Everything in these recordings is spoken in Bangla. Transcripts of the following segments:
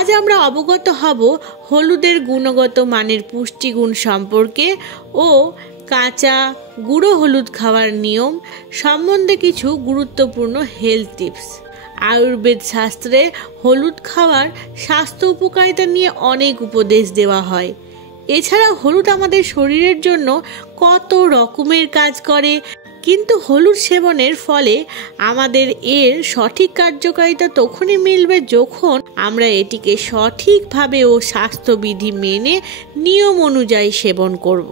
আজ আমরা অবগত হব হলুদের গুণগত মানের পুষ্টিগুণ সম্পর্কে ও কাঁচা গুঁড়ো হলুদ খাওয়ার নিয়ম সম্বন্ধে কিছু গুরুত্বপূর্ণ হেলথ টিপস। আয়ুর্বেদ শাস্ত্রে হলুদ খাওয়ার স্বাস্থ্য উপকারিতা নিয়ে অনেক উপদেশ দেওয়া হয়। এছাড়া হলুদ আমাদের শরীরের জন্য কত রকমের কাজ করে, কিন্তু হলুদ সেবনের ফলে আমাদের এর সঠিক কার্যকারিতা তখনই মিলবে যখন আমরা এটিকে সঠিকভাবে ও স্বাস্থ্যবিধি মেনে নিয়ম অনুযায়ী সেবন করব।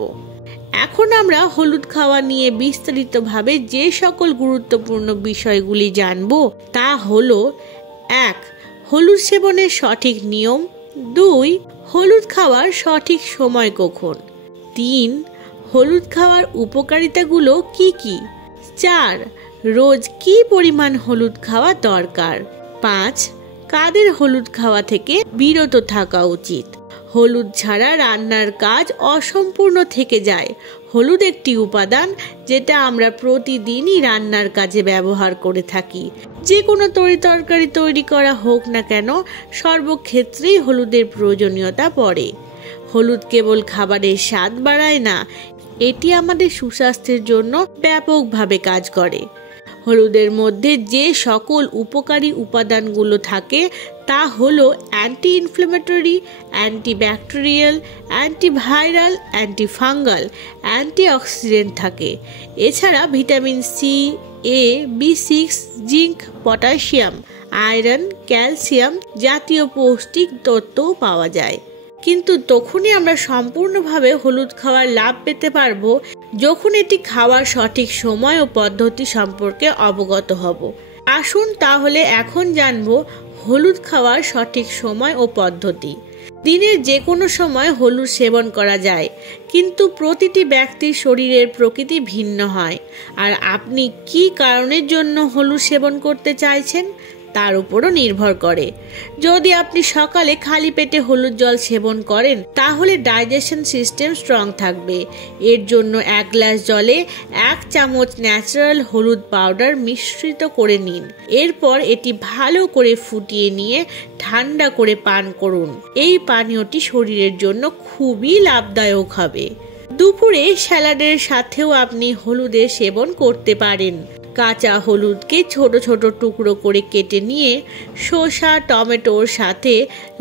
এখন আমরা হলুদ খাওয়া নিয়ে বিস্তারিতভাবে যে সকল গুরুত্বপূর্ণ বিষয়গুলি জানব তা হলো: 1. হলুদ সেবনের সঠিক নিয়ম। 2. হলুদ খাওয়ার সঠিক সময় কখন। 3. হলুদ খাওয়ার উপকারিতাগুলো কি কি। 4. রোজ কি পরিমাণ হলুদ খাওয়া দরকার। 5. কাদের হলুদ খাওয়া থেকে বিরত থাকা উচিত। হলুদ ছাড়া রান্নার কাজ অসম্পূর্ণ থেকে যায়। হলুদ একটি উপাদান যেটা আমরা প্রতিদিনই রান্নার কাজে ব্যবহার করে থাকি। যে কোনো তরকারি তৈরি করা হোক না কেন, সর্বক্ষেত্রেই হলুদের প্রয়োজনীয়তা পড়ে। হলুদ কেবল খাবারের স্বাদ বাড়ায় না, এটি আমাদের সুস্বাস্থ্যের জন্য ব্যাপকভাবে কাজ করে। হলুদের মধ্যে যে সকল উপকারী উপাদানগুলো থাকে তা হলো anti inflammatory, antibacterial, antiviral, antifungal, antioxidant থাকে। এছাড়া ভিটামিন সি, এ, বি6, জিঙ্ক, পটাশিয়াম, আয়রন, ক্যালসিয়াম জাতীয় পৌষ্টিক তত্ত্বও পাওয়া যায়। কিন্তু তখনই আমরা সম্পূর্ণভাবে হলুদ খাওয়ার লাভ পেতে পারবো যখন এটি খাওয়ার সঠিক সময় ও পদ্ধতি সম্পর্কে অবগত হব। আসুন তাহলে এখন জানবো হলুদ খাওয়ার সঠিক সময় ও পদ্ধতি। দিনের যে কোনো সময় হলুদ সেবন করা যায়, কিন্তু প্রতিটি ব্যক্তির শরীরের প্রকৃতি ভিন্ন হয়। আর আপনি কি কারণের জন্য হলুদ সেবন করতে চাইছেন তার উপরও নির্ভর করে। যদি আপনি সকালে খালি পেটে হলুদ জল সেবন করেন তাহলে ডাইজেশন সিস্টেম স্ট্রং থাকবে। এর জন্য 1 গ্লাস জলে 1 চামচ ন্যাচারাল হলুদ পাউডার মিশ্রিত করে নিন। এরপর এটি ভালো করে ফুটিয়ে নিয়ে ঠান্ডা করে পান করুন। এই পানীয়টি শরীরের জন্য খুবই লাভদায়ক হবে। দুপুরে স্যালাডের সাথেও আপনি হলুদের সেবন করতে পারেন। কাঁচা হলুদকে ছোট ছোট টুকরো করে কেটে নিয়ে শসা, টমেটোর সাথে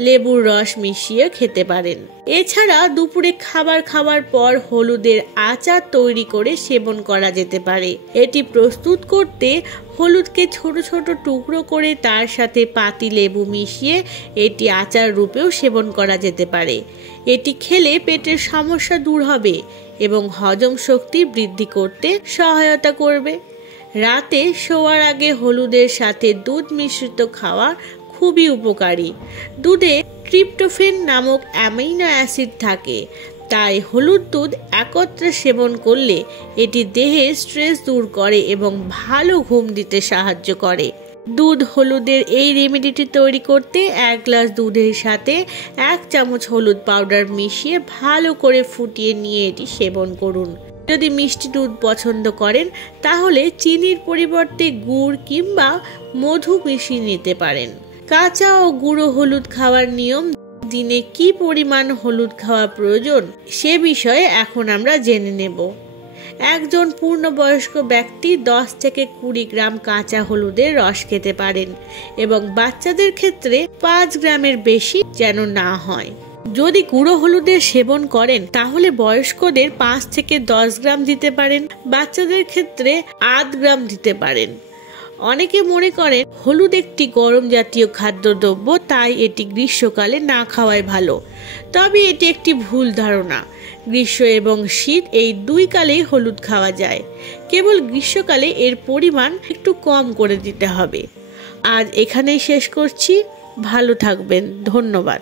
লেবুর রস মিশিয়ে খেতে পারেন। এছাড়া দুপুরে খাবার খাওয়ার পর হলুদের আচার তৈরি করে সেবন করা যেতে পারে। এটি প্রস্তুত করতে হলুদকে ছোট ছোট টুকরো করে তার সাথে পাতি লেবু মিশিয়ে এটি আচার রূপেও সেবন করা যেতে পারে। এটি খেলে পেটের সমস্যা দূর হবে এবং হজম শক্তি বৃদ্ধি করতে সহায়তা করবে। রাতে শোয়ার আগে হলুদের সাথে দুধ মিশ্রিত খাওয়া খুবই উপকারী। দুধে ট্রিপ্টোফেন নামক অ্যামিনো অ্যাসিড থাকে, তাই হলুদ দুধ একত্রে সেবন করলে এটি দেহের স্ট্রেস দূর করে এবং ভালো ঘুম দিতে সাহায্য করে। দুধ হলুদের এই রেমেডিটি তৈরি করতে 1 গ্লাস দুধের সাথে 1 চামচ হলুদ পাউডার মিশিয়ে ভালো করে ফুটিয়ে নিয়ে এটি সেবন করুন। যদি মিষ্টি দুধ পছন্দ করেন তাহলে চিনির পরিবর্তে গুড় কিংবা মধু মিশিয়ে নিতে পারেন। কাঁচা ও গুঁড়ো হলুদ খাওয়ার নিয়ম। দিনে কি পরিমাণ হলুদ খাওয়া প্রয়োজন সে বিষয়ে এখন আমরা জেনে নেব। একজন পূর্ণবয়স্ক ব্যক্তি 10 থেকে 20 গ্রাম কাঁচা হলুদের রস খেতে পারেন এবং বাচ্চাদের ক্ষেত্রে 5 গ্রামের বেশি যেন না হয়। যদি গুঁড়ো হলুদের সেবন করেন তাহলে বয়স্কদের 5 থেকে 10 গ্রাম দিতে পারেন, বাচ্চাদের ক্ষেত্রে 8 গ্রাম দিতে পারেন। অনেকে মনে করেন হলুদ একটি গরম জাতীয় খাদ্যদ্রব্য, তাই এটি গ্রীষ্মকালে না খাওয়াই ভালো। তবে এটি একটি ভুল ধারণা। গ্রীষ্ম এবং শীত এই 2 কালেই হলুদ খাওয়া যায়, কেবল গ্রীষ্মকালে এর পরিমাণ একটু কম করে দিতে হবে। আজ এখানেই শেষ করছি। ভালো থাকবেন। ধন্যবাদ।